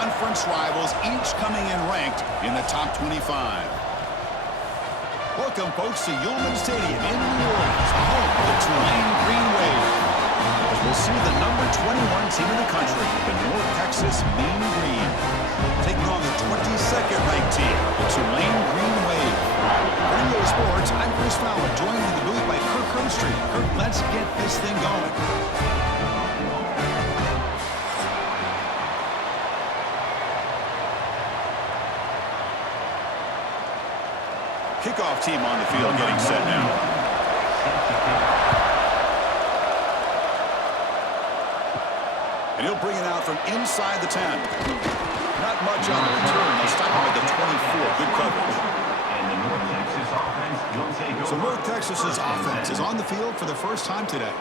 conference rivals, each coming in ranked in the top 25. Welcome, folks, to Tulane Stadium in New Orleans, the home of the Tulane Green Wave. As we'll see the number 21 team in the country, the North Texas Mean Green, taking on the 22nd ranked team, the Tulane Green Wave. For NBA Sports, I'm Chris Fowler, joined in the booth by Kirk Herbstreit. Kirk, let's get this thing going. Kickoff team on the field getting set now. And he'll bring it out from inside the 10. Not much on the return. They'll stop him at the 24. Good coverage. So North Texas's offense is on the field for the first time today.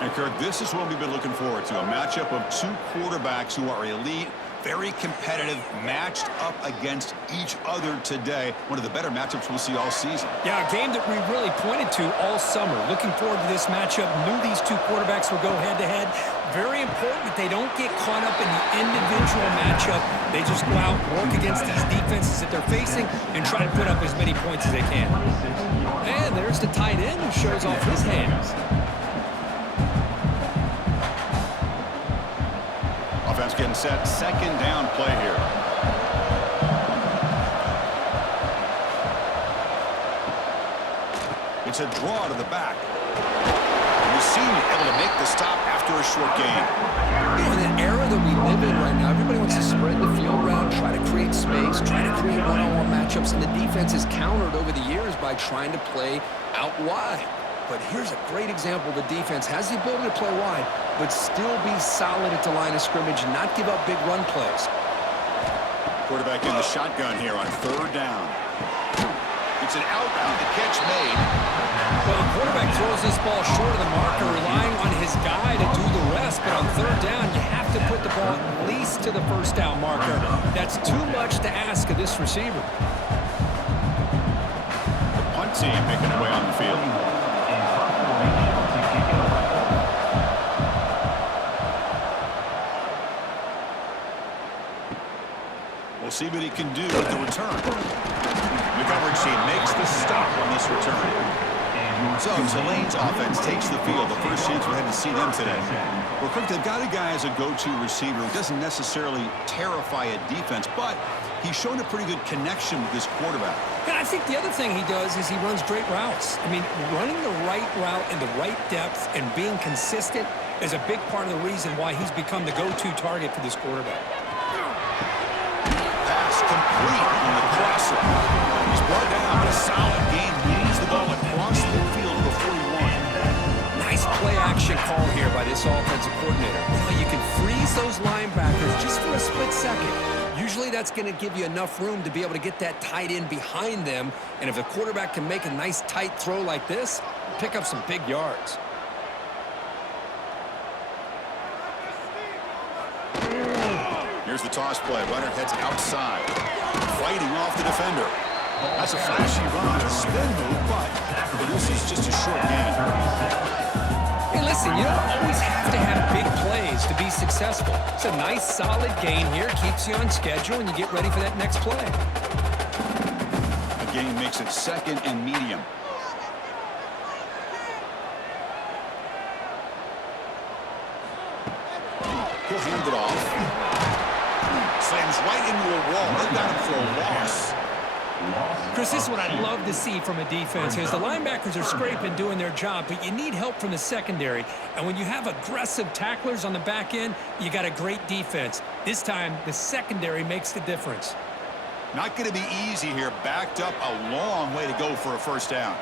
And Kirk, this is what we've been looking forward to. A matchup of two quarterbacks who are elite, very competitive, matched up against each other today. One of the better matchups we'll see all season. Yeah, a game that we really pointed to all summer. Looking forward to this matchup. Knew these two quarterbacks would go head-to-head. Very important that they don't get caught up in the individual matchup. They just go out, work against these defenses that they're facing, and try to put up as many points as they can. And there's the tight end who shows off his hands. Offense getting set. Second down play here. It's a draw to the back. And the senior able to make the stop after a short gain. In an era that we live in right now, everybody wants to spread the field around, try to create space, try to create one-on-one matchups, and the defense is countered over the years by trying to play out wide. But here's a great example. The defense has the ability to play wide, but still be solid at the line of scrimmage and not give up big run plays. Quarterback in the shotgun here on third down. It's an outbound. The catch made. Well, the quarterback throws this ball short of the marker, relying on his guy to do the rest. But on third down, you have to put the ball at least to the first down marker. That's too much to ask of this receiver. The punt team making their way on the field. We'll see what he can do with the return. The coverage team makes the stop on this return. So Tulane's offense takes the field. The first chance we had to see them today. Well, Kirk, they've got a guy as a go-to receiver who doesn't necessarily terrify a defense, but he's shown a pretty good connection with this quarterback. And I think the other thing he does is he runs great routes. I mean, running the right route in the right depth and being consistent is a big part of the reason why he's become the go-to target for this quarterback. Complete on the crosser. He's brought down, but a solid gain leads the ball across the field to the 41. Nice play-action call here by this offensive coordinator. You can freeze those linebackers just for a split second. Usually that's going to give you enough room to be able to get that tight end behind them. And if the quarterback can make a nice tight throw like this, pick up some big yards. Here's the toss play. Runner heads outside. Fighting off the defender. That's a flashy run. A spin move, but this is just a short gain. Hey, listen, you don't always have to have big plays to be successful. It's a nice, solid gain here. Keeps you on schedule, and you get ready for that next play. The gain makes it second and medium. He'll hand it off. Slams right into a wall. They got him for a loss. Chris, this is what I'd love to see from a defense is the linebackers are scraping, doing their job, but you need help from the secondary. And when you have aggressive tacklers on the back end, you got a great defense. This time, the secondary makes the difference. Not going to be easy here. Backed up a long way to go for a first down.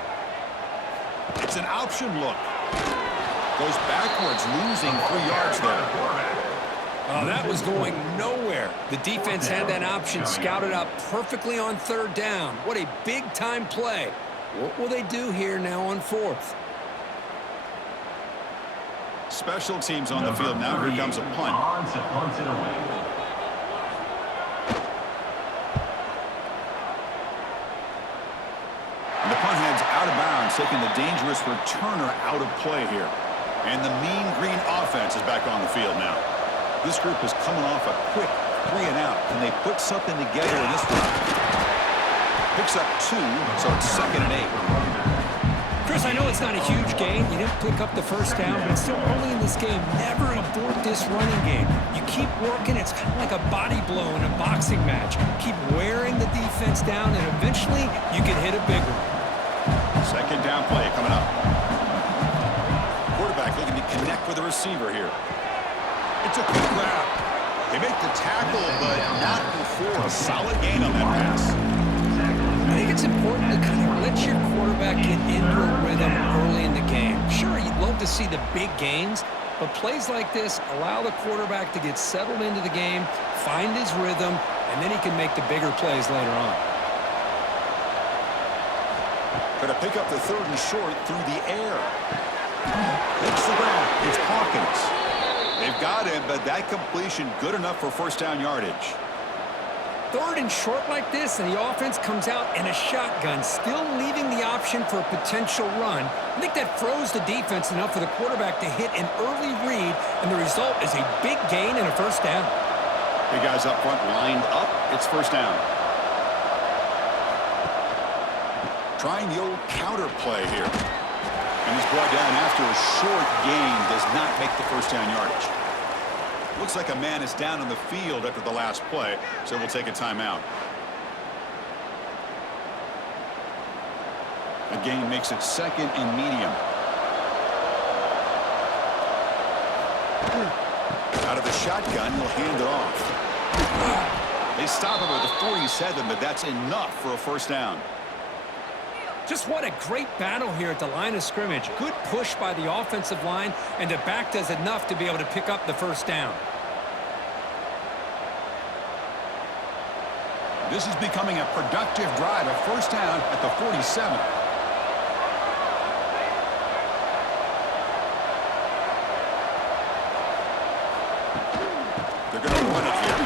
It's an option look. Goes backwards, losing 3 yards there. Oh, that was going nowhere. The defense had that option scouted out perfectly on third down. What a big-time play. What will they do here now on fourth? Special teams on the field now. Here comes a punt. And the punt heads out of bounds, taking the dangerous returner out of play here. And the Mean Green offense is back on the field now. This group is coming off a quick 3 and out. Can they put something together in this one? Picks up 2, so it's 2nd and 8. Chris, I know it's not a huge gain. You didn't pick up the first down, but it's still early in this game. Never abort this running game. You keep working. It's kind of like a body blow in a boxing match. Keep wearing the defense down, and eventually you can hit a big one. 2nd down play coming up. Quarterback looking to connect with the receiver here. It's a quick grab. They make the tackle, but not before a solid gain on that pass. I think it's important to kind of let your quarterback get into a rhythm early in the game. Sure, you'd love to see the big gains, but plays like this allow the quarterback to get settled into the game, find his rhythm, and then he can make the bigger plays later on. Going to pick up the 3rd and short through the air. Hits the ground. It's Hawkins. They've got him, but that completion good enough for 1st down yardage. 3rd and short like this, and the offense comes out in a shotgun, still leaving the option for a potential run. I think that froze the defense enough for the quarterback to hit an early read, and the result is a big gain and a 1st down. Big guys up front lined up. It's 1st down. Trying the old counter play here. And he's brought down after a short gain. Does not make the 1st down yardage. Looks like a man is down on the field after the last play, so we'll take a timeout. The gain makes it 2nd and medium. Out of the shotgun, he'll hand it off. They stop him at the 47, but that's enough for a 1st down. Just what a great battle here at the line of scrimmage. Good push by the offensive line, and the back does enough to be able to pick up the 1st down. This is becoming a productive drive, a 1st down at the 47. They're going to run it here.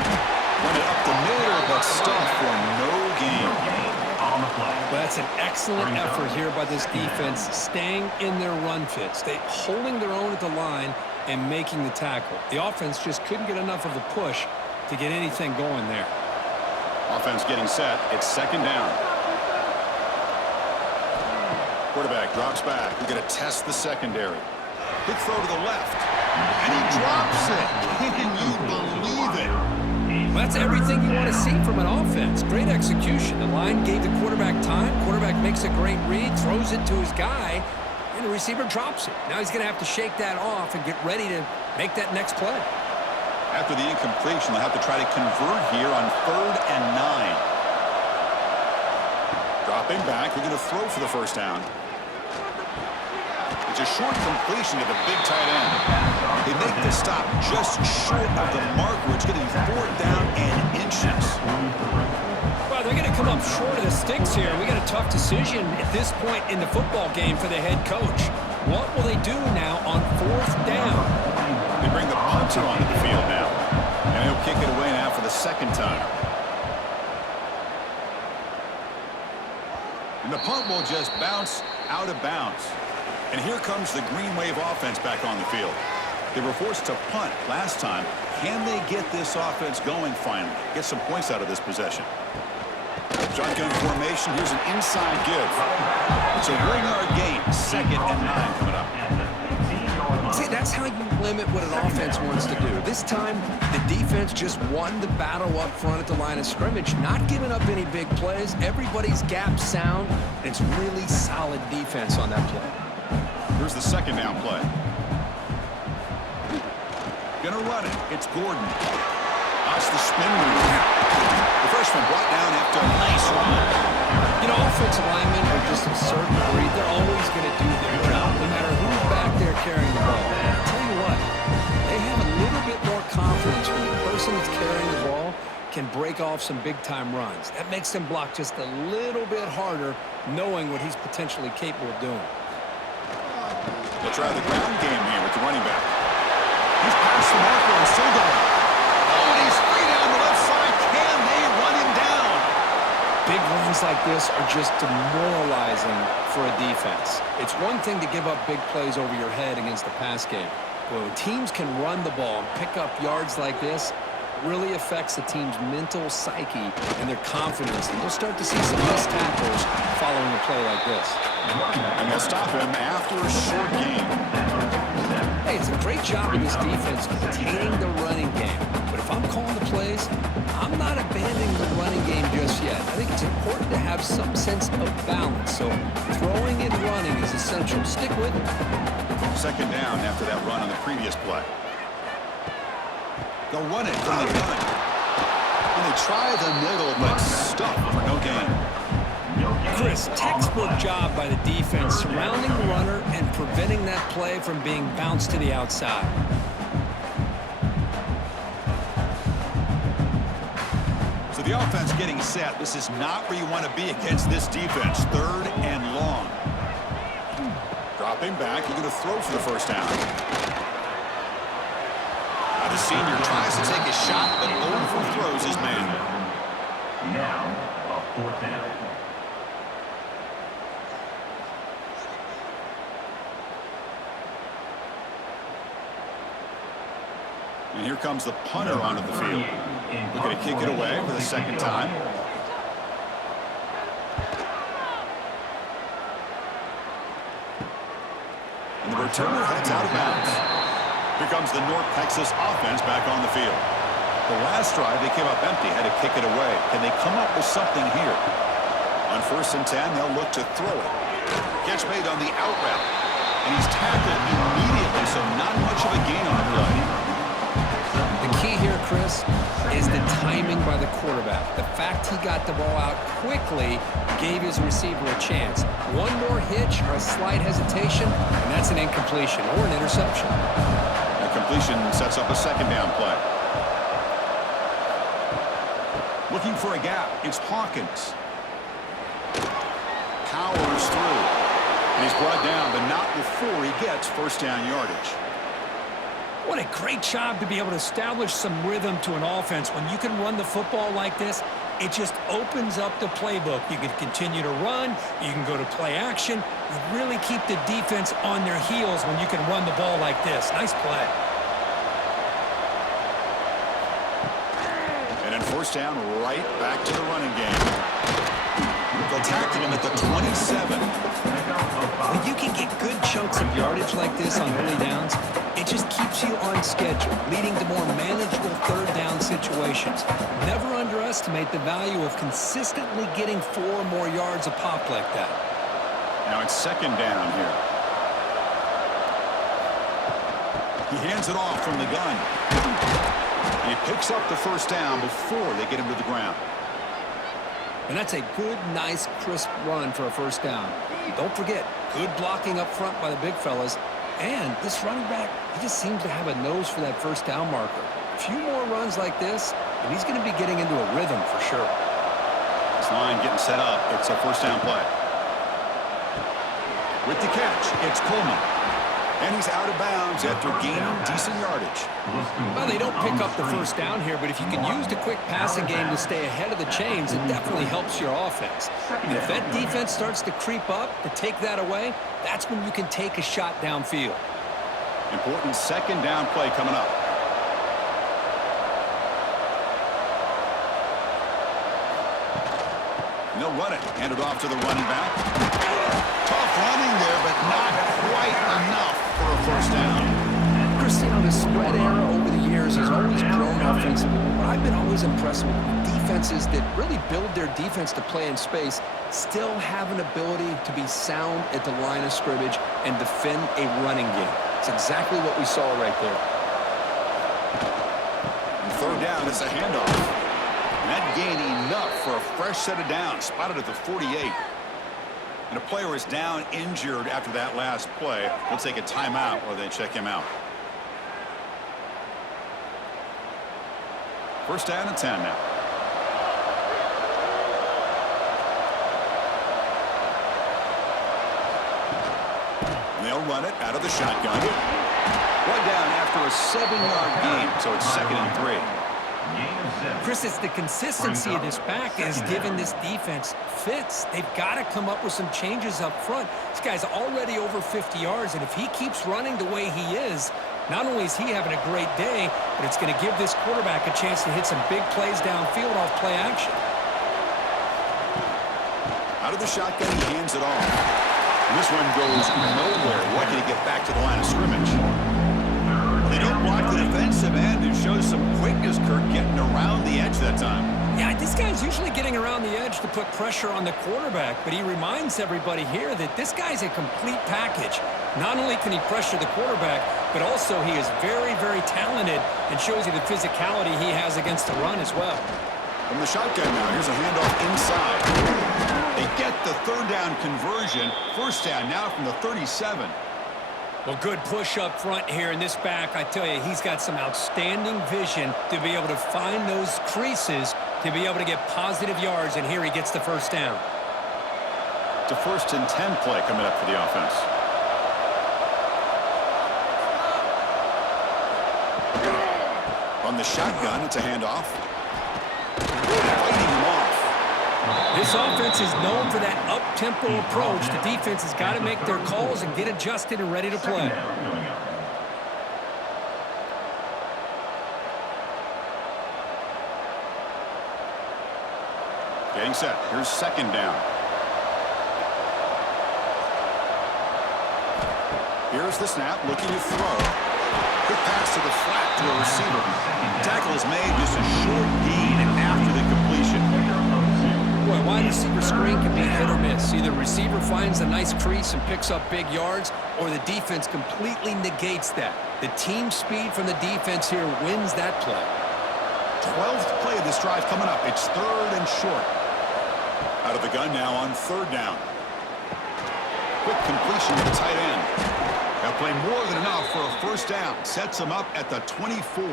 Run it up the middle, but stuff for no gain. Well, that's an excellent effort here by this defense, staying in their run fits. They holding their own at the line and making the tackle. The offense just couldn't get enough of a push to get anything going there. Offense getting set. It's 2nd down. Quarterback drops back. We're going to test the secondary. Big throw to the left. And he drops it. Can you believe it? Well, that's everything you want to see from an offense. Great execution. The line gave the quarterback time. Quarterback makes a great read, throws it to his guy, and the receiver drops it. Now he's going to have to shake that off and get ready to make that next play. After the incompletion, they'll have to try to convert here on 3rd and 9. Dropping back. They're going to throw for the 1st down. It's a short completion to the big tight end. They make the stop just short of the marker. It's going to be 4th down and inches. Well, they're going to come up short of the sticks here. We got a tough decision at this point in the football game for the head coach. What will they do now on 4th down? They bring the punter onto the field now. And he'll kick it away now for the 2nd time. And the punt will just bounce out of bounds. And here comes the Green Wave offense back on the field. They were forced to punt last time. Can they get this offense going finally? Get some points out of this possession. Shotgun formation. Here's an inside give. It's a 1-yard gain. 2nd and 9 coming up. See, that's how you limit what an offense wants to do. This time, the defense just won the battle up front at the line of scrimmage, not giving up any big plays. Everybody's gap sound. It's really solid defense on that play. Here's the 2nd down play. Gonna run it. It's Gordon. That's the spin move. The freshman brought down after a nice run. You know, offensive linemen are just a certain breed. They're always going to do their job, no matter who's back there carrying the ball. And I'll tell you what, they have a little bit more confidence when the person that's carrying the ball can break off some big-time runs. That makes them block just a little bit harder, knowing what he's potentially capable of doing. They'll try the ground game here with the running back. He's past the marker and still going. Oh, and he's free down the left side. Can they run him down? Big runs like this are just demoralizing for a defense. It's one thing to give up big plays over your head against the pass game, Well, when teams can run the ball and pick up yards like this, really affects the team's mental psyche and their confidence. And you'll start to see some missed tackles following a play like this. And they'll stop him after a short game. Hey, it's a great job of this defense containing the running game. But if I'm calling the plays, I'm not abandoning the running game just yet. I think it's important to have some sense of balance. So throwing and running is essential. Stick with it. Second down after that run on the previous play. They'll run it from the gun. And they try the middle, but stuck for no gain. Chris, textbook job by the defense surrounding the runner and preventing that play from being bounced to the outside. So the offense getting set. This is not where you want to be against this defense. Third and long. Dropping back. You're going to throw for the first down. Now the senior tries to take a shot, but overthrows his man. Now, a fourth down. And here comes the punter onto the field. Looking to kick it away for the second time. And the returner heads out of bounds. Here comes the North Texas offense back on the field. The last drive, they came up empty, had to kick it away. Can they come up with something here? On 1st and 10, they'll look to throw it. Catch made on the out route. And he's tackled immediately, so not much of a gain on the play. The key here, Chris, is the timing by the quarterback. The fact he got the ball out quickly gave his receiver a chance. One more hitch or a slight hesitation, and that's an incompletion or an interception. That completion sets up a second down play. Looking for a gap. It's Hawkins. Powers through. And he's brought down, but not before he gets first down yardage. What a great job to be able to establish some rhythm to an offense. When you can run the football like this, it just opens up the playbook. You can continue to run. You can go to play action. You really keep the defense on their heels when you can run the ball like this. Nice play. And then first down, right back to the running game. They'll tackle him at the 27. When you can get good chunks of yardage like this on early downs, it just keeps you on schedule, leading to more manageable third down situations. Never underestimate the value of consistently getting 4 or more yards a pop like that. Now it's second down here. He hands it off from the gun. He picks up the first down before they get him to the ground. And that's a good, nice, crisp run for a first down. Don't forget, good blocking up front by the big fellas. And this running back, he just seems to have a nose for that first down marker. A few more runs like this, and he's going to be getting into a rhythm for sure. This line getting set up. It's a first down play. With the catch, it's Coleman. And he's out of bounds after gaining decent yardage. Well, they don't pick up the first down here, but if you can use the quick passing game to stay ahead of the chains, it definitely helps your offense. And if that defense starts to creep up to take that away, that's when you can take a shot downfield. Important second down play coming up. And they'll run it. Hand it off to the running back. Tough running there, but not quite enough for a first down. Chris, the spread era over the years has always grown offensively. But I've been always impressed with defenses that really build their defense to play in space, still have an ability to be sound at the line of scrimmage and defend a running game. It's exactly what we saw right there. And third down, it's a handoff. And that gain enough for a fresh set of downs, spotted at the 48. And a player is down injured after that last play. They'll take a timeout or they check him out. First down and 10 now. And they'll run it out of the shotgun. One down after a 7-yard gain, so it's 2nd and 3. Chris, it's the consistency of this back is giving this defense fits. They've got to come up with some changes up front. This guy's already over 50 yards, and if he keeps running the way he is, Not only is he having a great day, but it's going to give this quarterback a chance to hit some big plays downfield off play action. Out of the shotgun, he hands it off. And this one goes nowhere. Lucky to get back to the line of scrimmage. They don't block the defensive end and shows some quickness, Kirk, getting around the edge that time. Yeah, this guy's usually getting around the edge to put pressure on the quarterback, but he reminds everybody here that this guy's a complete package. Not only can he pressure the quarterback, but also he is very, very talented and shows you the physicality he has against the run as well. From the shotgun now, here's a handoff inside. They get the third down conversion. First down now from the 37. Well, good push up front here in this back. I tell you, he's got some outstanding vision to be able to find those creases, to be able to get positive yards, and here he gets the first down. It's a 1st and 10 play coming up for the offense. On the shotgun, it's a handoff. Fighting him off. This offense is known for that up-tempo approach. The defense has got to make their calls and get adjusted and ready to play. Getting set. Here's second down. Here's the snap, looking to throw. Quick pass to the flat to a receiver. Tackle is made, just a short gain after the completion. Boy, wide receiver screen can be hit or miss. Either receiver finds a nice crease and picks up big yards, or the defense completely negates that. The team speed from the defense here wins that play. 12th play of this drive coming up. It's third and short. Out of the gun now on third down. Quick completion to the tight end. That play more than enough for a first down. Sets him up at the 24.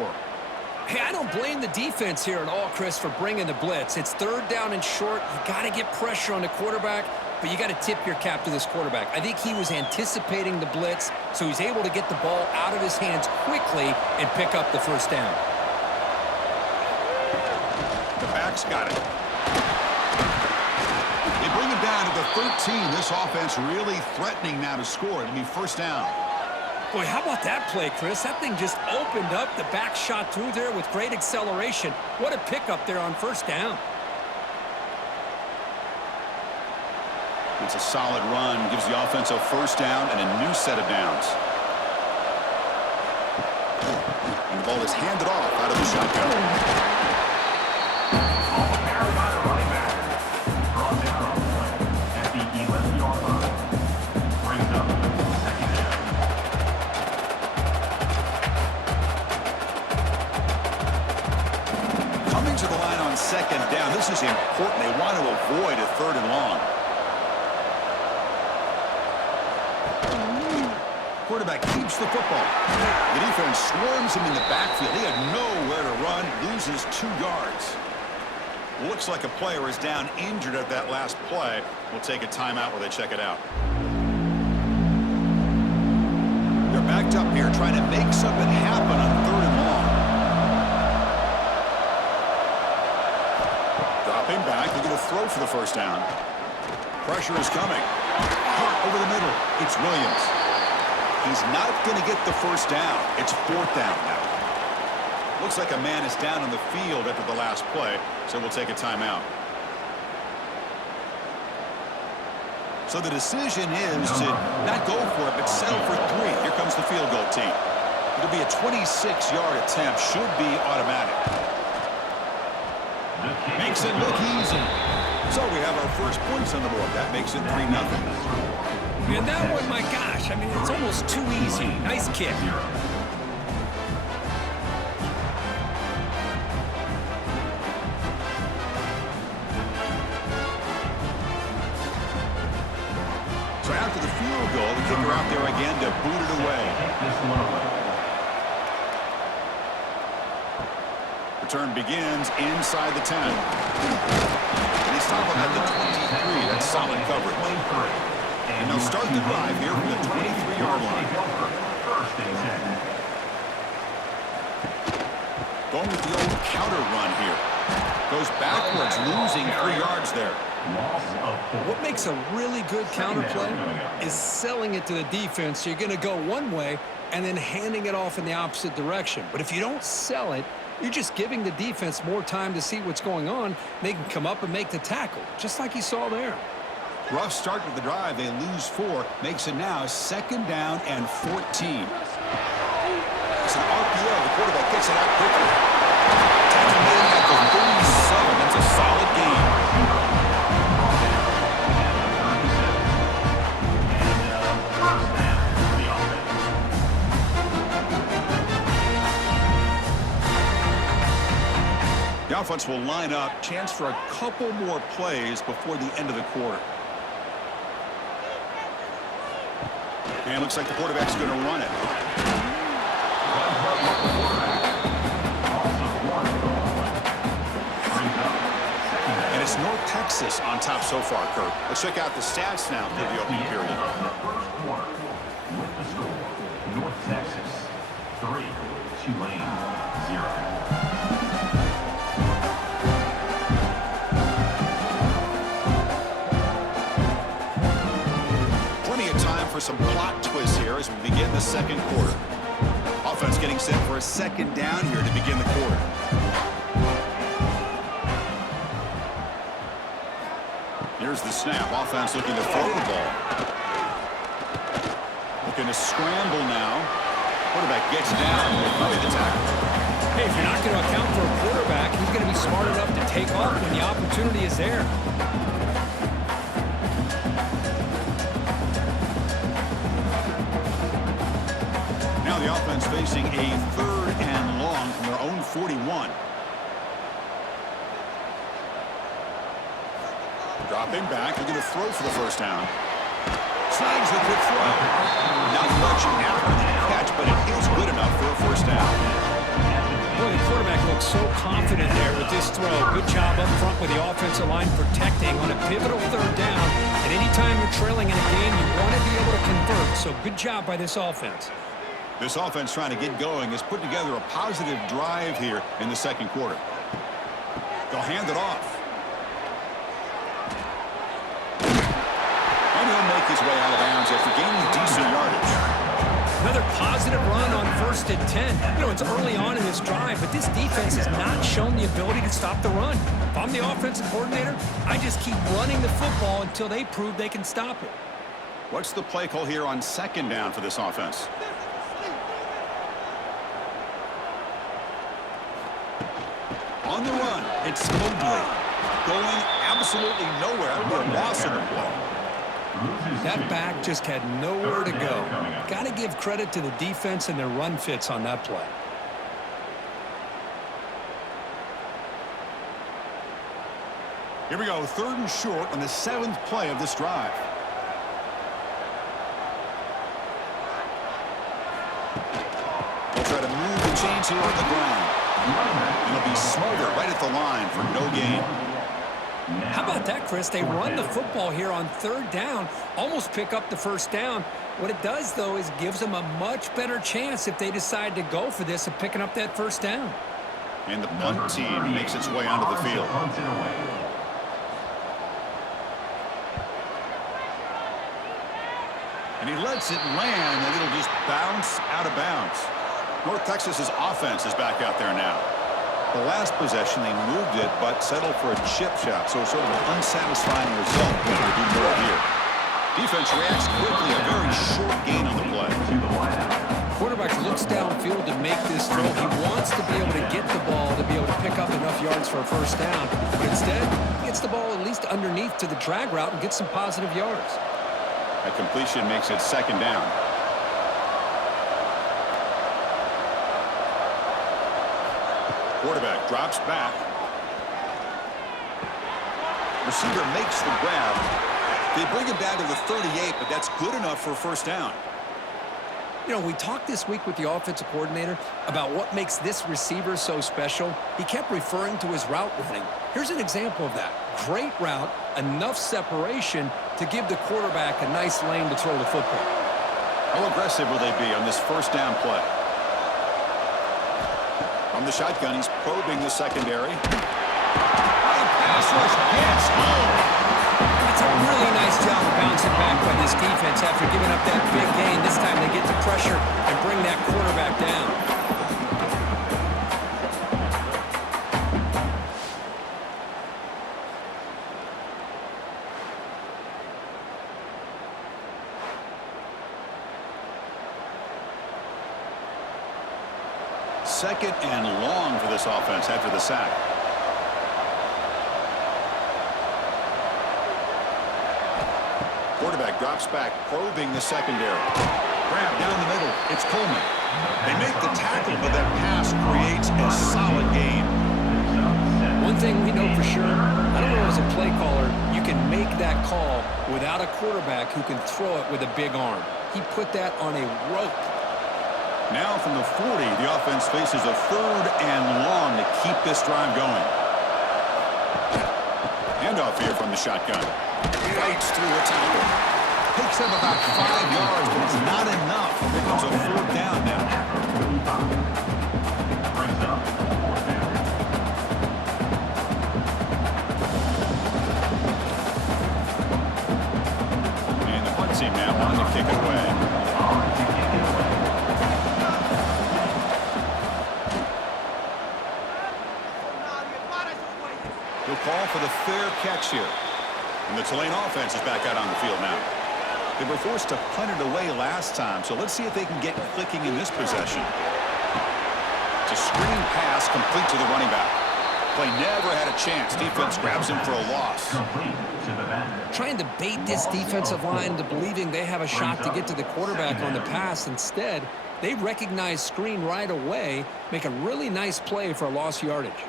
Hey, I don't blame the defense here at all, Chris, for bringing the blitz. It's third down and short. You got to get pressure on the quarterback, but you got to tip your cap to this quarterback. I think he was anticipating the blitz, so he's able to get the ball out of his hands quickly and pick up the first down. The back's got it. They bring him down to the 13. This offense really threatening now to score. It'll be first down. Boy, how about that play, Chris? That thing just opened up. The back shot through there with great acceleration. What a pickup there on first down. It's a solid run. Gives the offense a first down and a new set of downs. And the ball is handed off out of the shotgun. Second down. This is important. They want to avoid a third and long. Quarterback keeps the football. The defense swarms him in the backfield. He had nowhere to run. Loses 2 yards. Looks like a player is down injured at that last play. We'll take a timeout while they check it out. They're backed up here trying to make something happen on third and long. Dropping back, looking to throw for the first down. Pressure is coming. Hart over the middle. It's Williams. He's not going to get the first down. It's fourth down now. Looks like a man is down on the field after the last play, so we'll take a timeout. So the decision is to not go for it, but settle for 3. Here comes the field goal team. It'll be a 26-yard attempt. Should be automatic. Makes it look easy. So we have our first points on the board. That makes it 3-0. And that one, my gosh, I mean, it's almost too easy. Nice kick. So after the field goal, the kicker out there again to boot it away. Return begins inside the 10. And he's stopping at the 23. That's solid coverage. And they'll start the drive here from the 23-yard line. Going with the old counter run here. Goes backwards, losing 3 yards there. What makes a really good counter play is selling it to the defense. So you're going to go one way, and then handing it off in the opposite direction. But if you don't sell it, you're just giving the defense more time to see what's going on. They can come up and make the tackle, just like you saw there. Rough start to the drive. They lose 4. Makes it now 2nd down and 14. It's an RPO. The quarterback gets it out quickly. Tackle made at the 37. That's a solid gain. The offense will line up. Chance for a couple more plays before the end of the quarter. And looks like the quarterback's going to run it. And it's North Texas on top so far, Kirk. Let's check out the stats now for the opening period. With the score, North Texas 3, Tulane 0. For some plot twists here as we begin the second quarter. Offense getting set for a 2nd down here to begin the quarter. Here's the snap. Offense looking to throw the ball. Looking to scramble now. Quarterback gets down. Probably the tackle. Hey, if you're not going to account for a quarterback, he's going to be smart enough to take off when the opportunity is there. The offense facing a 3rd and long from their own 41. Dropping back, they're going to throw for the 1st down. Snags the quick throw. Not much after the catch, but it is good enough for a 1st down. Boy, the quarterback looks so confident there with this throw. Good job up front with the offensive line protecting on a pivotal 3rd down. And anytime you're trailing in a game, you want to be able to convert. So good job by this offense. This offense trying to get going has put together a positive drive here in the second quarter. They'll hand it off. And he'll make his way out of bounds after gaining decent yardage. Another positive run on 1st and 10. You know, it's early on in this drive, but this defense has not shown the ability to stop the run. If I'm the offensive coordinator, I just keep running the football until they prove they can stop it. What's the play call here on 2nd down for this offense? On the run, it's Mobley. Going absolutely nowhere. That would be a loss in the play. That back just had nowhere to go. Got to give credit to the defense and their run fits on that play. Here we go, 3rd and short on the 7th play of this drive. They'll try to move the chains here on the ground. It'll be Smolder right at the line for no gain. How about that, Chris? They run the football here on 3rd down, almost pick up the 1st down. What it does, though, is gives them a much better chance if they decide to go for this of picking up that 1st down. And the punt team makes its way onto the field. And he lets it land, and it'll just bounce out of bounds. North Texas's offense is back out there now. The last possession, they moved it, but settled for a chip shot, so sort of an unsatisfying result. They're going to do more here. Defense reacts quickly, a very short gain on the play. Quarterback looks downfield to make this throw. He wants to be able to get the ball to be able to pick up enough yards for a 1st down. But instead, he gets the ball at least underneath to the drag route and gets some positive yards. That completion makes it 2nd down. Quarterback drops back. Receiver makes the grab. They bring him down to the 38, but that's good enough for a 1st down. You know, we talked this week with the offensive coordinator about what makes this receiver so special. He kept referring to his route running. Here's an example of that. Great route, enough separation to give the quarterback a nice lane to throw the football. How aggressive will they be on this 1st down play? From the shotgun, he's probing the secondary. Pass rush gets home. That's a really nice job of bouncing runs it back by this defense after giving up that big gain. This time they get the pressure and bring that quarterback down. Second and long for this offense after the sack. Quarterback drops back, probing the secondary. Grab down the middle. It's Coleman. They make the tackle, but that pass creates a solid gain. One thing we know for sure, I don't know as a play caller, you can make that call without a quarterback who can throw it with a big arm. He put that on a rope. Now from the 40, the offense faces a third and long to keep this drive going. Handoff here from the shotgun. Fights through a tackle. Picks up about 5 yards, but it's not enough. It becomes a fourth down now. And the punt team now on to kick it away. He'll call for the fair catch here. And the Tulane offense is back out on the field now. They were forced to punt it away last time, so let's see if they can get clicking in this possession. It's a screen pass complete to the running back. Play never had a chance. Defense grabs him for a loss. Trying to bait this defensive line into believing they have a shot to get to the quarterback on the pass. Instead, they recognize screen right away, make a really nice play for a lost yardage.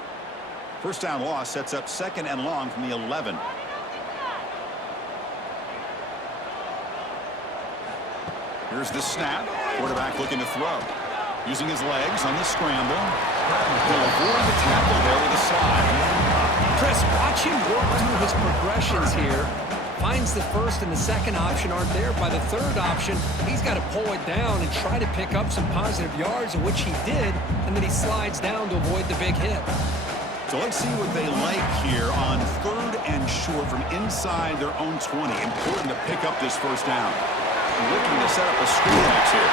First down loss sets up second and long from the 11. Here's the snap. Quarterback looking to throw. Using his legs on the scramble. He'll avoid the tackle there with a slide. Chris, watch him work through his progressions here. Finds the first and the second option aren't there. By the third option, he's got to pull it down and try to pick up some positive yards, which he did, and then he slides down to avoid the big hit. So let's see what they like here on third and short from inside their own 20. Important to pick up this first down. Looking to set up a screen match here.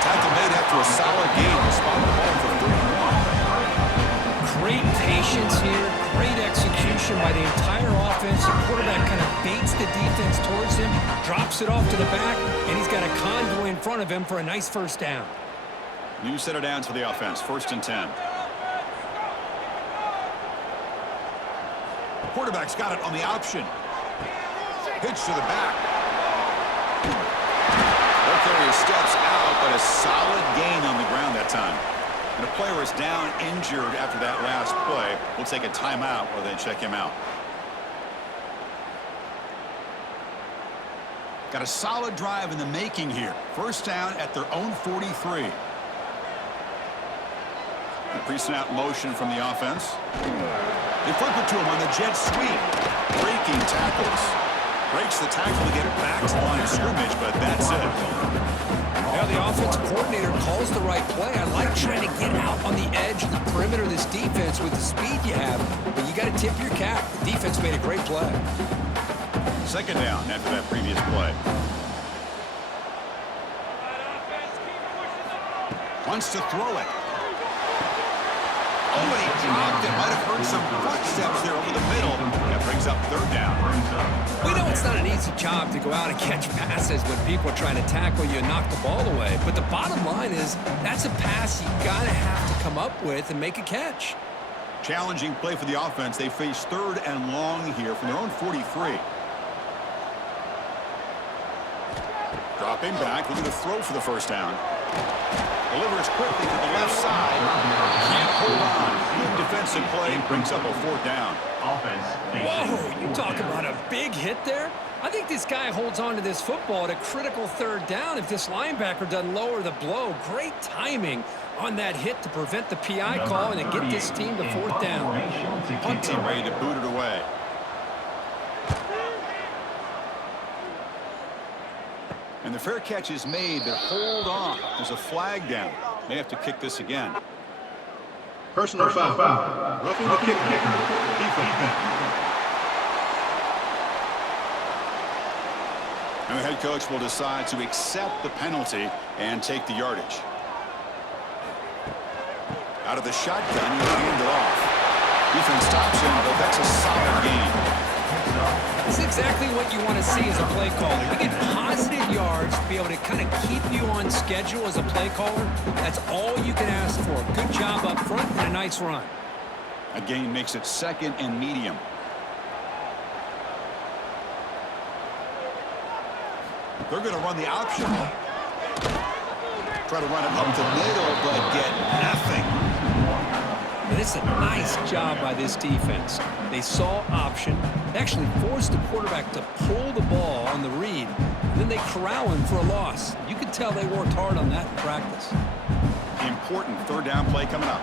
Tackle made after a solid gain. The spot the ball for 31. Great patience here. Great execution by the entire offense. The quarterback kind of baits the defense towards him, drops it off to the back, and he's got a convoy in front of him for a nice first down. New set of downs for the offense. First and 10. Quarterback's got it on the option. Pitch to the back. Both areas steps out, but a solid gain on the ground that time. And a player is down injured after that last play. We'll take a timeout or then check him out. Got a solid drive in the making here. First down at their own 43. A pre-snap motion from the offense. They flip it to him on the jet sweep. Breaking tackles. Breaks the tackle to get it back to the line of scrimmage, but that's it. Yeah, the offensive coordinator calls the right play. I like trying to get out on the edge of the perimeter of this defense with the speed you have, but you got to tip your cap. The defense made a great play. Second down after that previous play. Wants to throw it. Oh, and he dropped it. Might have heard some footsteps there over the middle. That brings up third down. We know it's not an easy job to go out and catch passes when people are trying to tackle you and knock the ball away. But the bottom line is that's a pass you got to have to come up with and make a catch. Challenging play for the offense. They face third and long here from their own 43. Dropping back, looking to throw for the first down. Delivers quickly to the left side. Can't hold on. Good defensive play. Brings up a fourth down. Whoa, you talk about a big hit there. I think this guy holds on to this football at a critical third down if this linebacker doesn't lower the blow. Great timing on that hit to prevent the PI call and to get this team to fourth down. Punt team ready to boot it away. And the fair catch is made, but hold on. There's a flag down. They have to kick this again. Personal foul. Roughing the kicker. Defense. head coach will decide to accept the penalty and take the yardage. Out of the shotgun, he'll hand it off. Defense stops him, but that's a solid gain. It's exactly what you want to see as a play caller. You get positive yards to be able to kind of keep you on schedule as a play caller. That's all you can ask for. Good job up front and a nice run. A gain makes it 2nd and medium. They're going to run the option. Try to run it up the middle, but get nothing. And it's a nice job by this defense. They saw option. They actually forced the quarterback to pull the ball on the read. And then they corral him for a loss. You could tell they worked hard on that in practice. Important 3rd down play coming up.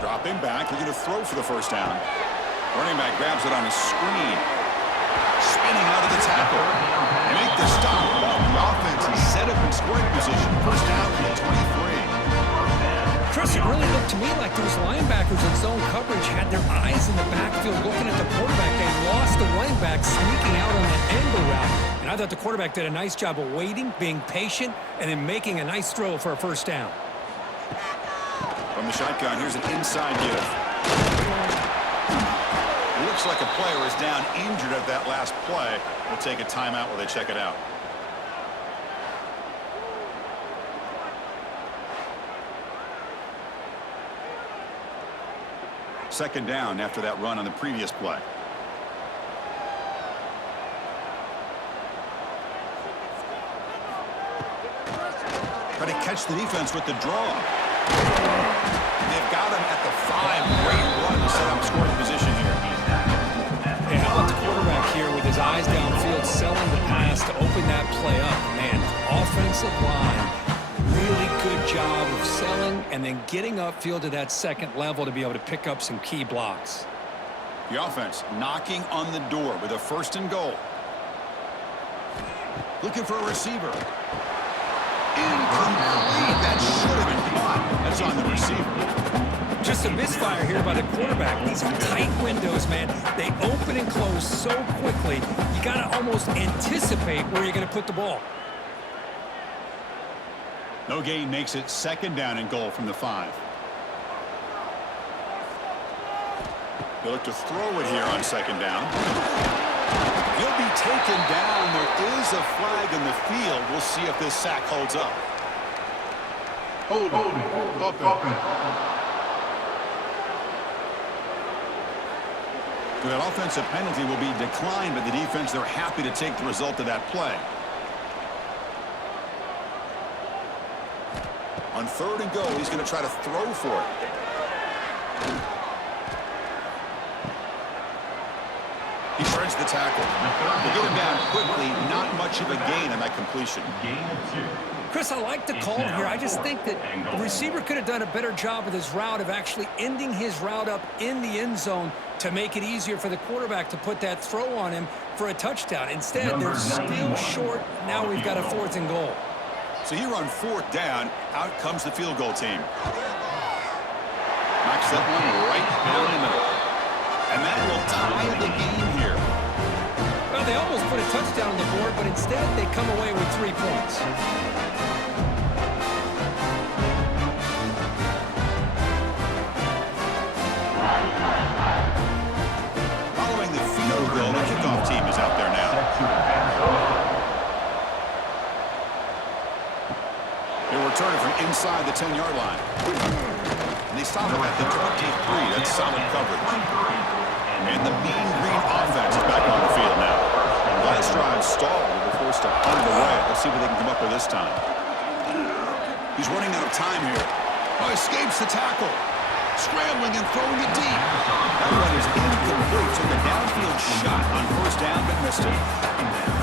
Dropping back, looking to throw for the 1st down. Running back grabs it on a screen. Spinning out of the tackle. They make the stop. The offense is set up in scoring position. 1st down from the 23. Chris, it really looked to me like those linebackers in zone coverage had their eyes in the backfield looking at the quarterback. They lost the running back sneaking out on the angle route. And I thought the quarterback did a nice job of waiting, being patient, and then making a nice throw for a 1st down. From the shotgun, here's an inside give. Looks like a player is down injured at that last play. We'll take a timeout while they check it out. Second down after that run on the previous play. Try to catch the defense with the draw. They've got him at the 5. Great run to set up scoring position here. Hey, how about the quarterback here with his eyes downfield selling the pass to open that play up? Man, offensive line, really good job of selling and then getting upfield to that 2nd level to be able to pick up some key blocks. The offense knocking on the door with a 1st and goal. Looking for a receiver. Incomplete. That should have been caught. That's on the receiver. Just a misfire here by the quarterback. These are tight windows, man. They open and close so quickly. You got to almost anticipate where you're going to put the ball. No gain makes it 2nd down and goal from the 5. They look to throw it here on 2nd down. He'll be taken down. There is a flag in the field. We'll see if this sack holds up. Hold. That offensive penalty will be declined by the defense. They're happy to take the result of that play. On 3rd and goal, he's going to try to throw for it. He shreds the tackle. They get him down quickly. Not much of a gain on that completion. Chris, I like the call here. I just think that the receiver could have done a better job with his route of actually ending his route up in the end zone to make it easier for the quarterback to put that throw on him for a touchdown. Instead, they're still short. Now we've got a 4th and goal. So here on 4th down, out comes the field goal team. Knocks that one right down the middle. And that will tie the game here. Well, they almost put a touchdown on the board, but instead they come away with 3 points. Following the field goal, the kickoff team is out there now. They return it from inside the 10-yard line. And they stop it at the 23. That's solid coverage. And the Mean Green offense is back on the field now. Last drive stalled. They were forced to punt it away. Let's see what they can come up with this time. He's running out of time here. Oh, escapes the tackle. Scrambling and throwing it deep. That one is incomplete. Took a downfield shot on 1st down, but missed it.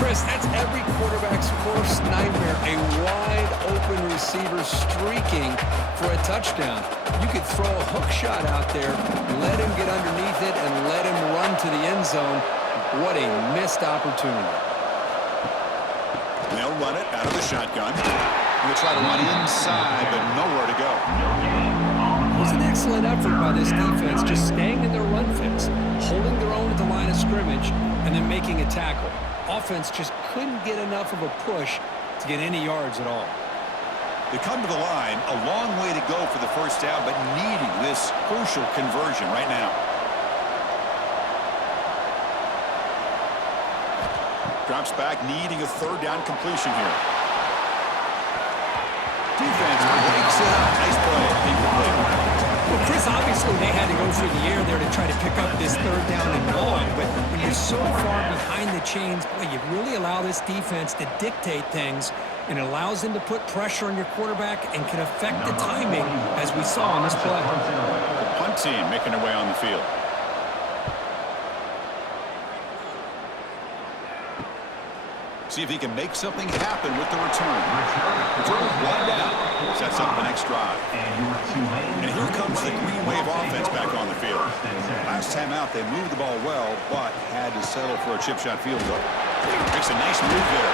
Chris, that's every quarterback's worst nightmare. A wide-open receiver streaking for a touchdown. You could throw a hook shot out there, let him get underneath it, and let him run to the end zone. What a missed opportunity. They'll run it out of the shotgun. They'll try to run inside, but nowhere to go. was an excellent effort by this defense, just staying in their run fix, holding their own at the line of scrimmage, and then making a tackle. Offense just couldn't get enough of a push to get any yards at all. They come to the line, a long way to go for the first down, but needing this crucial conversion right now. Drops back, needing a third down completion here. Defense breaks it up. Nice play. Incomplete. Well, Chris, obviously they had to go through the air there to try to pick up this third down and long, but when you're so far behind the chains, boy, you really allow this defense to dictate things, and it allows them to put pressure on your quarterback and can affect the timing, as we saw on this play. The punt team making their way on the field. See if he can make something happen with the return. Return one down. Sets up the next drive. And here comes the Green Wave offense back on the field. Last time out, they moved the ball well, but had to settle for a chip shot field goal. Makes a nice move there.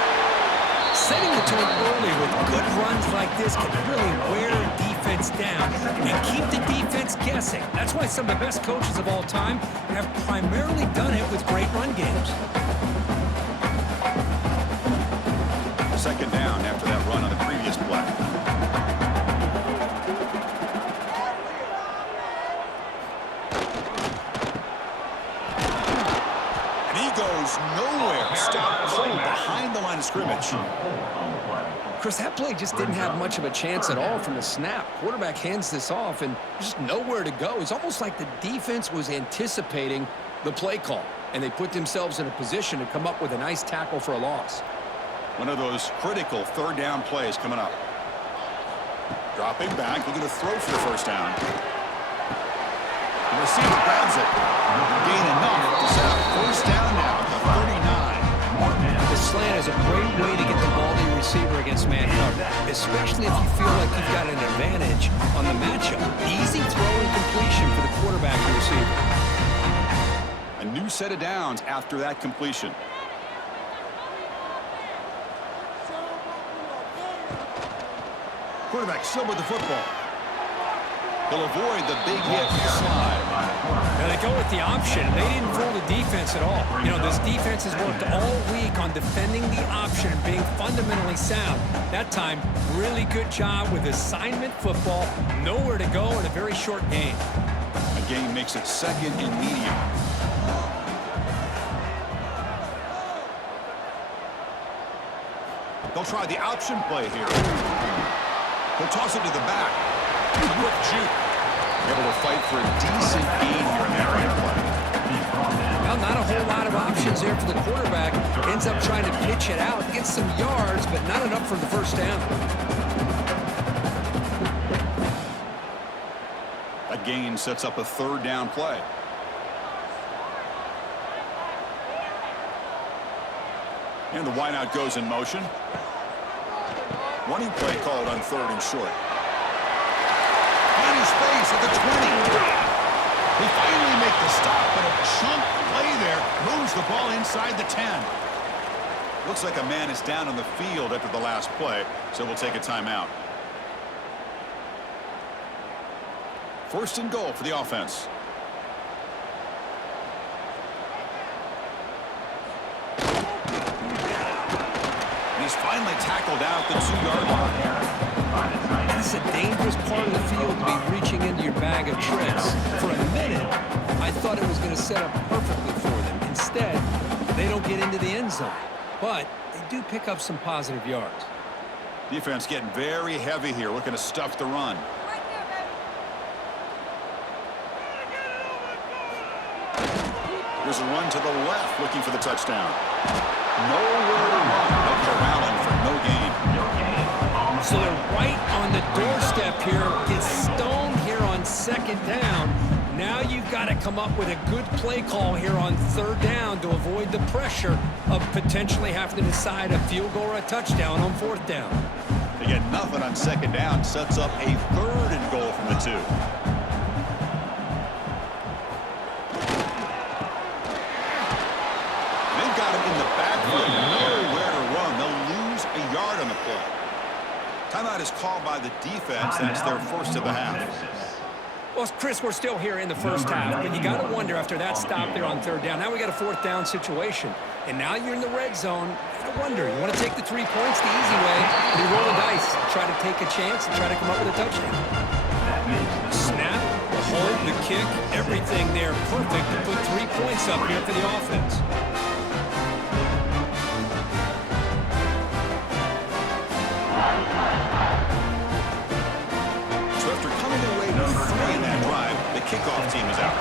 Setting the tone early with good runs like this can really wear a defense down and keep the defense guessing. That's why some of the best coaches of all time have primarily done it with great run games. Second down after that run on the previous play. And he goes nowhere. Stopped cold behind the line of scrimmage. Chris, that play just didn't have much of a chance at all from the snap. Quarterback hands this off and just nowhere to go. It's almost like the defense was anticipating the play call, and they put themselves in a position to come up with a nice tackle for a loss. One of those critical third down plays coming up. Dropping back, looking to throw for the first down. The receiver grabs it. Gain enough to set up first down now at the 39. The slant is a great way to get the ball to your receiver against man cover, especially if you feel like you've got an advantage on the matchup. Easy throw and completion for the quarterback and receiver. A new set of downs after that completion. Quarterback still with the football. He'll avoid the big hit slide. Now they go with the option. They didn't fool the defense at all. You know, this defense has worked all week on defending the option and being fundamentally sound. That time, really good job with assignment football. Nowhere to go in a very short game. A game makes it second and medium. They'll try the option play here. He'll toss it to the back. Quick juke. Able to fight for a decent gain here in that right play. Well, not a whole lot of options there for the quarterback. Ends up trying to pitch it out, gets some yards, but not enough for the first down. That gain sets up a third down play. And the wideout goes in motion. Running play called on third and short. Finding space at the 20. They finally make the stop, but a chunk play there moves the ball inside the 10. Looks like a man is down on the field after the last play, so we'll take a timeout. First and goal for the offense. He's finally tackled out at the 2-yard line. This is a dangerous part of the field to be reaching into your bag of tricks. For a minute, I thought it was going to set up perfectly for them. Instead, they don't get into the end zone. But they do pick up some positive yards. Defense getting very heavy here, looking to stuff the run. Here's a run to the left, looking for the touchdown. Nowhere to run. They'll corral him for no gain. So they're right on the doorstep here. Gets stoned here on second down. Now you've got to come up with a good play call here on third down to avoid the pressure of potentially having to decide a field goal or a touchdown on fourth down. They get nothing on second down. Sets up a third and goal from the 2. They've got him in the backfield. Nowhere to run. They'll lose a yard on the play. Timeout is called by the defense. That's their first of the half. Well, Chris, we're still here in the first half, but you got to wonder after that stop there on third down. Now we got a fourth down situation, and now you're in the red zone. You got to wonder, you want to take the 3 points the easy way, or you roll the dice, try to take a chance and try to come up with a touchdown. Snap, the hold, the kick, everything there perfect to put 3 points up here for the offense. So after coming away with 3 in that drive, the kickoff team is out.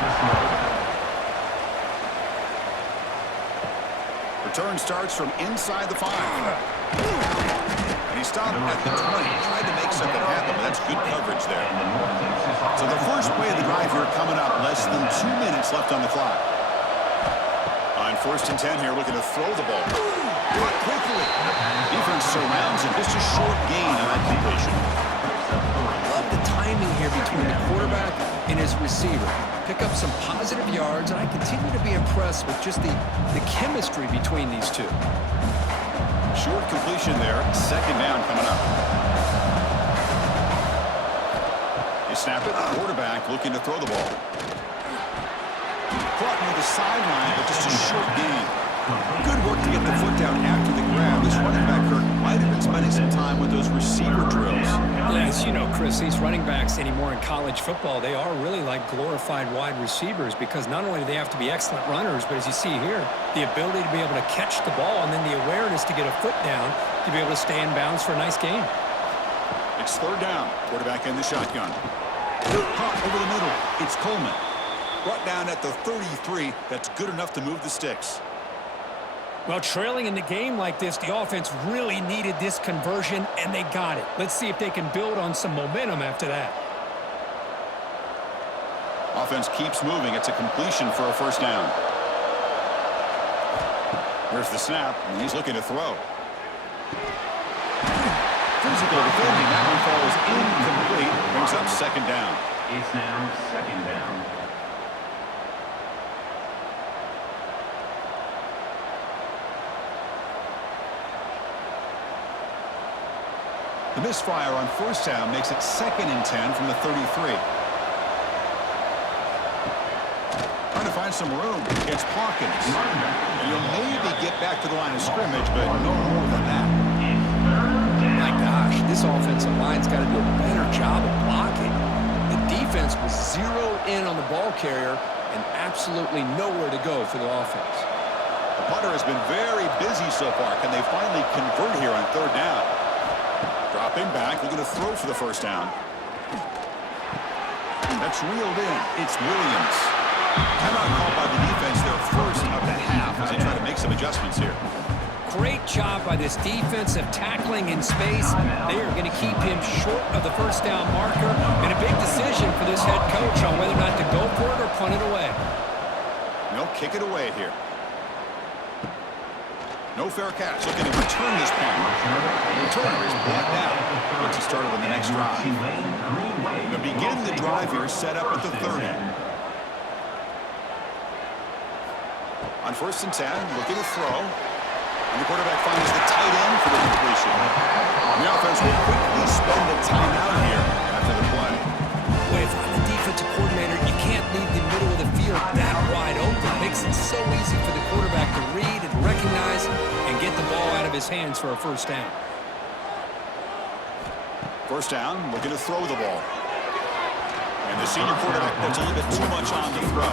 Return starts from inside the 5. And he stopped at the 20. Tried to make something happen, but that's good coverage there. So the first play of the drive here coming up. Less than 2 minutes left on the clock. On 1st and 10 here, looking to throw the ball. Do it quickly. Defense surrounds him. Just a short gain on that completion. Love the timing here between the quarterback and his receiver. Pick up some positive yards, and I continue to be impressed with just the chemistry between these two. Short completion there. 2nd down coming up. You snap it. Quarterback looking to throw the ball. Caught near the sideline, but just a short gain. Good work to get the foot down after the grab. This running back, Kirk, might have been spending some time with those receiver drills. Yes, you know, Chris, these running backs anymore in college football, they are really like glorified wide receivers because not only do they have to be excellent runners, but as you see here, the ability to be able to catch the ball and then the awareness to get a foot down to be able to stay in bounds for a nice gain. It's 3rd down. Quarterback in the shotgun. Caught over the middle. It's Coleman. Brought down at the 33. That's good enough to move the sticks. Well, trailing in the game like this, the offense really needed this conversion, and they got it. Let's see if they can build on some momentum after that. Offense keeps moving. It's a completion for a 1st down. Here's the snap, and he's looking to throw. Physical defending. That one falls incomplete. Brings up 2nd down. It's now 2nd down. The misfire on 1st down makes it 2nd and 10 from the 33. Trying to find some room against Hawkins. And you'll maybe get back to the line of scrimmage, but no more than that. My gosh, this offensive line's got to do a better job of blocking. The defense was zeroed in on the ball carrier and absolutely nowhere to go for the offense. The punter has been very busy so far. Can they finally convert here on 3rd down? Dropping back, looking to throw for the 1st down. That's reeled in. It's Williams. Timeout called by the defense their first of the half as they try to make some adjustments here. Great job by this defensive tackling in space. They are going to keep him short of the 1st down marker. And a big decision for this head coach on whether or not to go for it or punt it away. They'll kick it away here. No fair catch. Looking to return this punt. Returner is brought down. Gets you started on the next drive. To begin the drive here, set up at the 30. On 1st and 10, looking to throw. And the quarterback finds the tight end for the completion. And the offense will quickly spend a timeout here after the play. Boy, if I'm the defensive coordinator, you can't leave the middle of the field that wide open. It makes it so easy for the quarterback to read and recognize and get the ball out of his hands for a 1st down. 1st down, looking to throw the ball. And the senior quarterback puts a little bit too much on the throw.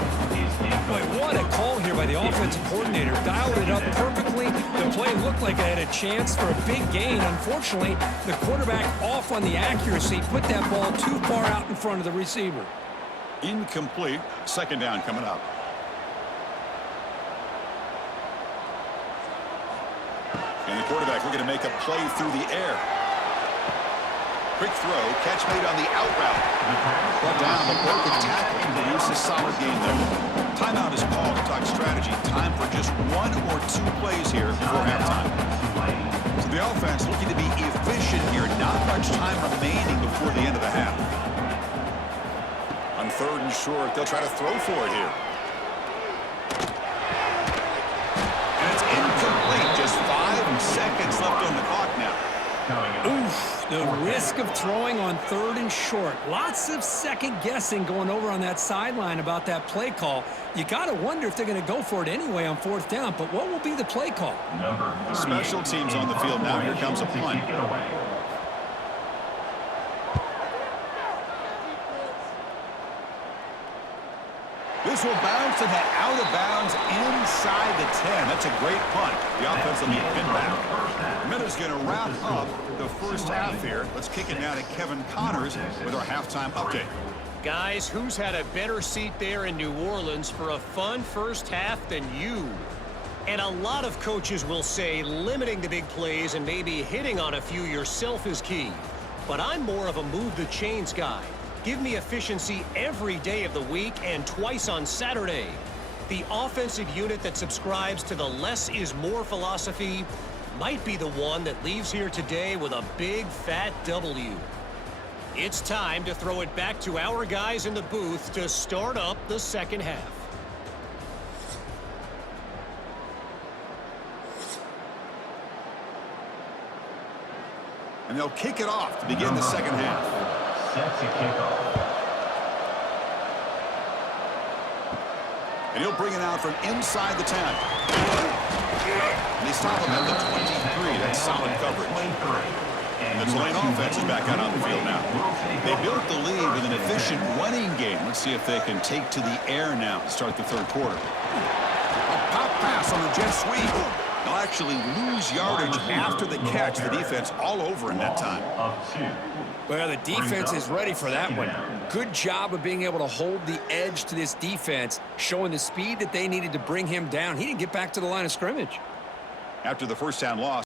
Boy, what a call here by the offensive coordinator. Dialed it up perfectly. The play looked like it had a chance for a big gain. Unfortunately, the quarterback off on the accuracy, put that ball too far out in front of the receiver. Incomplete. 2nd down coming up. And the quarterback looking to make a play through the air. Quick throw, catch made on the out route. Brought down, the broken tackle to produce a solid game there. Timeout is called to talk strategy. Time for just 1 or 2 plays here before halftime. So the offense looking to be efficient here. Not much time remaining before the end of the half. On 3rd and short, they'll try to throw for it here. And it's incomplete. Just 5 seconds left on the clock now. Oof, the risk of throwing on 3rd and short. Lots of second guessing going over on that sideline about that play call. You got to wonder if they're going to go for it anyway on 4th down, but what will be the play call? Special teams on the field now. Here comes a punt. This will bounce and head out of bounds inside the 10. That's a great punt. The offense will need it back. Minutes going to wrap up the first half here. Let's kick it now to Kevin Connors with our halftime update. Guys, who's had a better seat there in New Orleans for a fun first half than you? And a lot of coaches will say limiting the big plays and maybe hitting on a few yourself is key. But I'm more of a move the chains guy. Give me efficiency every day of the week and twice on Saturday. The offensive unit that subscribes to the less is more philosophy might be the one that leaves here today with a big fat W. It's time to throw it back to our guys in the booth to start up the second half. And they'll kick it off to begin the second half. Set to kick off. And he'll bring it out from inside the 10. And they stop him at the 23. That's solid coverage. The Tulane offense is back out on the field now. They built the lead with an efficient running game. Let's see if they can take to the air now to start the third quarter. A pop pass on the jet sweep. They'll actually lose yardage after the catch. The defense all over in that time. Well, the defense is ready for that one. Good job of being able to hold the edge to this defense, showing the speed that they needed to bring him down. He didn't get back to the line of scrimmage. After the first down loss,